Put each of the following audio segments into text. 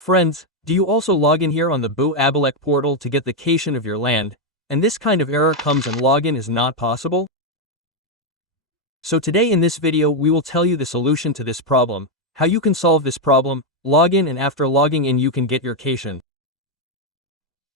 Friends, do you also log in here on the Bu Abalek portal to get the location of your land, and this kind of error comes and login is not possible? So today in this video we will tell you the solution to this problem, how you can solve this problem, log in, and after logging in you can get your location.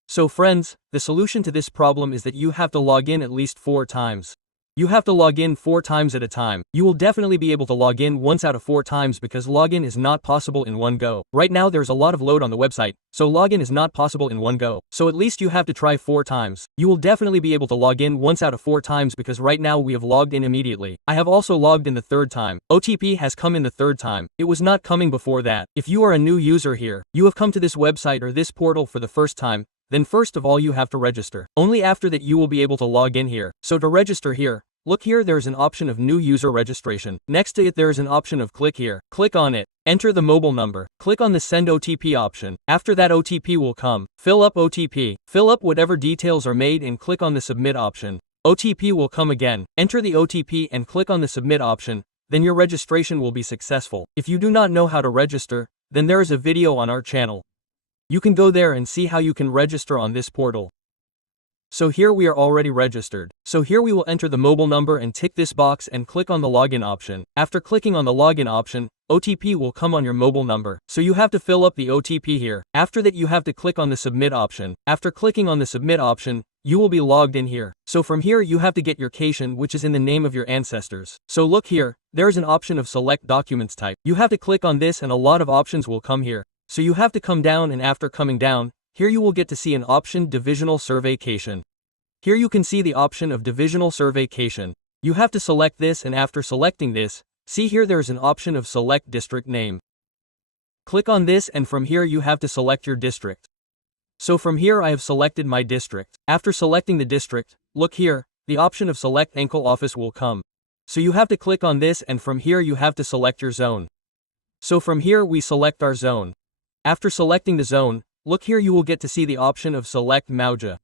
So friends, the solution to this problem is that you have to log in at least 4 times. You have to log in 4 times at a time. You will definitely be able to log in once out of 4 times because login is not possible in one go. Right now there's a lot of load on the website, so login is not possible in one go. So at least you have to try 4 times. You will definitely be able to log in once out of 4 times because right now we have logged in immediately. I have also logged in the 3rd time. OTP has come in the 3rd time. It was not coming before that. If you are a new user here, you have come to this website or this portal for the first time, then first of all you have to register. Only after that you will be able to log in here. So to register here, look here, there's an option of new user registration. Next to it there is an option of click here. Click on it. Enter the mobile number. Click on the send OTP option. After that OTP will come. Fill up OTP. Fill up whatever details are made and click on the submit option. OTP will come again. Enter the OTP and click on the submit option. Then your registration will be successful. If you do not know how to register, then there is a video on our channel. You can go there and see how you can register on this portal. So here we are already registered. So here we will enter the mobile number and tick this box and click on the login option. After clicking on the login option, OTP will come on your mobile number. So you have to fill up the OTP here. After that you have to click on the submit option. After clicking on the submit option, you will be logged in here. So from here you have to get your location which is in the name of your ancestors. So look here, there is an option of select documents type. You have to click on this and a lot of options will come here. So you have to come down, and after coming down, here you will get to see an option divisional survey location. Here you can see the option of divisional survey location. You have to select this, and after selecting this, see here there is an option of select district name. Click on this and from here you have to select your district. So from here I have selected my district. After selecting the district, look here, the option of select ankle office will come. So you have to click on this and from here you have to select your zone. So from here we select our zone. After selecting the zone, look here you will get to see the option of select Mauja.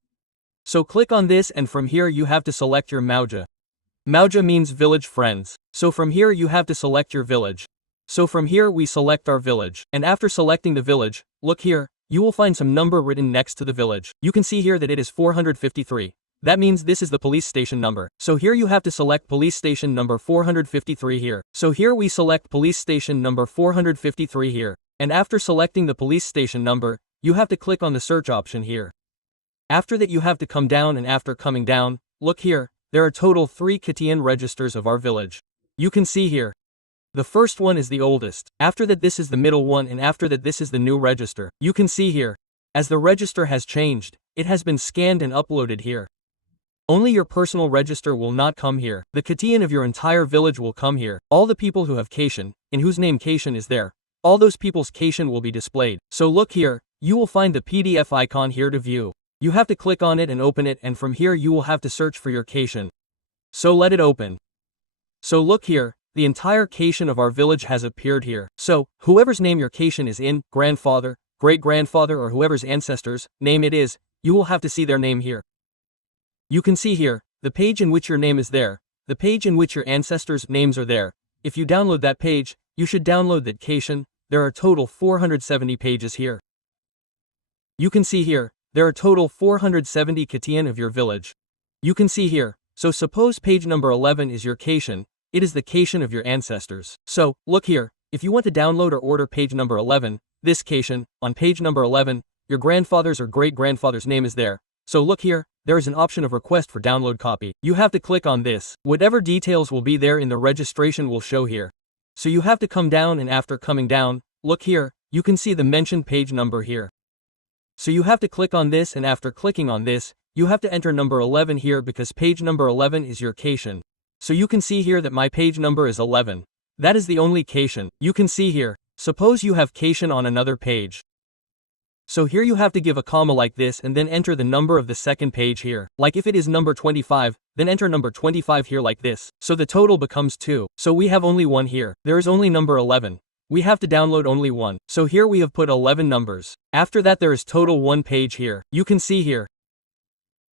So click on this and from here you have to select your Mauja. Mauja means village friends. So from here you have to select your village. So from here we select our village. And after selecting the village, look here, you will find some number written next to the village. You can see here that it is 453. That means this is the police station number. So here you have to select police station number 453 here. So here we select police station number 453 here. And after selecting the police station number, you have to click on the search option here. After that you have to come down, and after coming down, look here, there are total 3 Khatiyan registers of our village. You can see here. The first one is the oldest. After that this is the middle one, and after that this is the new register. You can see here. As the register has changed, it has been scanned and uploaded here. Only your personal register will not come here. The Khatiyan of your entire village will come here. All the people who have location, in whose name location is there, all those people's location will be displayed. So look here, you will find the PDF icon here to view. You have to click on it and open it, and from here you will have to search for your location. So let it open. So look here, the entire location of our village has appeared here. So, whoever's name your location is in, grandfather, great-grandfather, or whoever's ancestors' name it is, you will have to see their name here. You can see here, the page in which your name is there, the page in which your ancestors' names are there. If you download that page, you should download that location. There are total 470 pages here. You can see here, there are total 470 Khatiyan of your village. You can see here, so suppose page number 11 is your location, it is the location of your ancestors. So, look here, if you want to download or order page number 11, this location, on page number 11, your grandfather's or great-grandfather's name is there. So look here, there is an option of request for download copy. You have to click on this. Whatever details will be there in the registration will show here. So you have to come down, and after coming down, look here, you can see the mentioned page number here. So you have to click on this, and after clicking on this, you have to enter number 11 here because page number 11 is your location. So you can see here that my page number is 11. That is the only location. You can see here, suppose you have location on another page. So here you have to give a comma like this and then enter the number of the second page here. Like if it is number 25, then enter number 25 here like this. So the total becomes 2. So we have only 1 here. There is only number 11. We have to download only 1. So here we have put 11 numbers. After that there is total 1 page here. You can see here.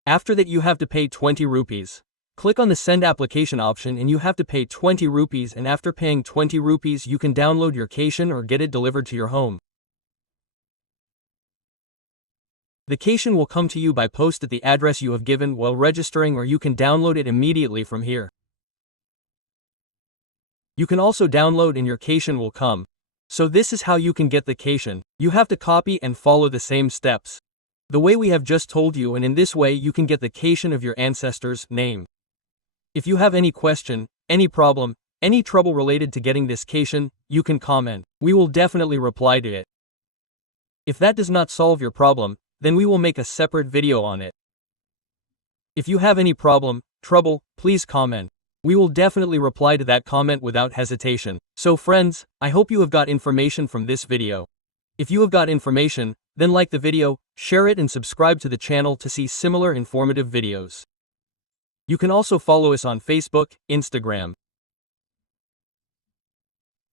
After that you have to pay 20 rupees. Click on the send application option and you have to pay 20 rupees, and after paying 20 rupees you can download your location or get it delivered to your home. The cation will come to you by post at the address you have given while registering, or you can download it immediately from here. You can also download and your cation will come. So this is how you can get the cation. You have to copy and follow the same steps, the way we have just told you, and in this way you can get the cation of your ancestors' name. If you have any question, any problem, any trouble related to getting this cation, you can comment. We will definitely reply to it. If that does not solve your problem, then we will make a separate video on it. If you have any problem, trouble, please comment. We will definitely reply to that comment without hesitation. So friends, I hope you have got information from this video. If you have got information, then like the video, share it and subscribe to the channel to see similar informative videos. You can also follow us on Facebook, Instagram,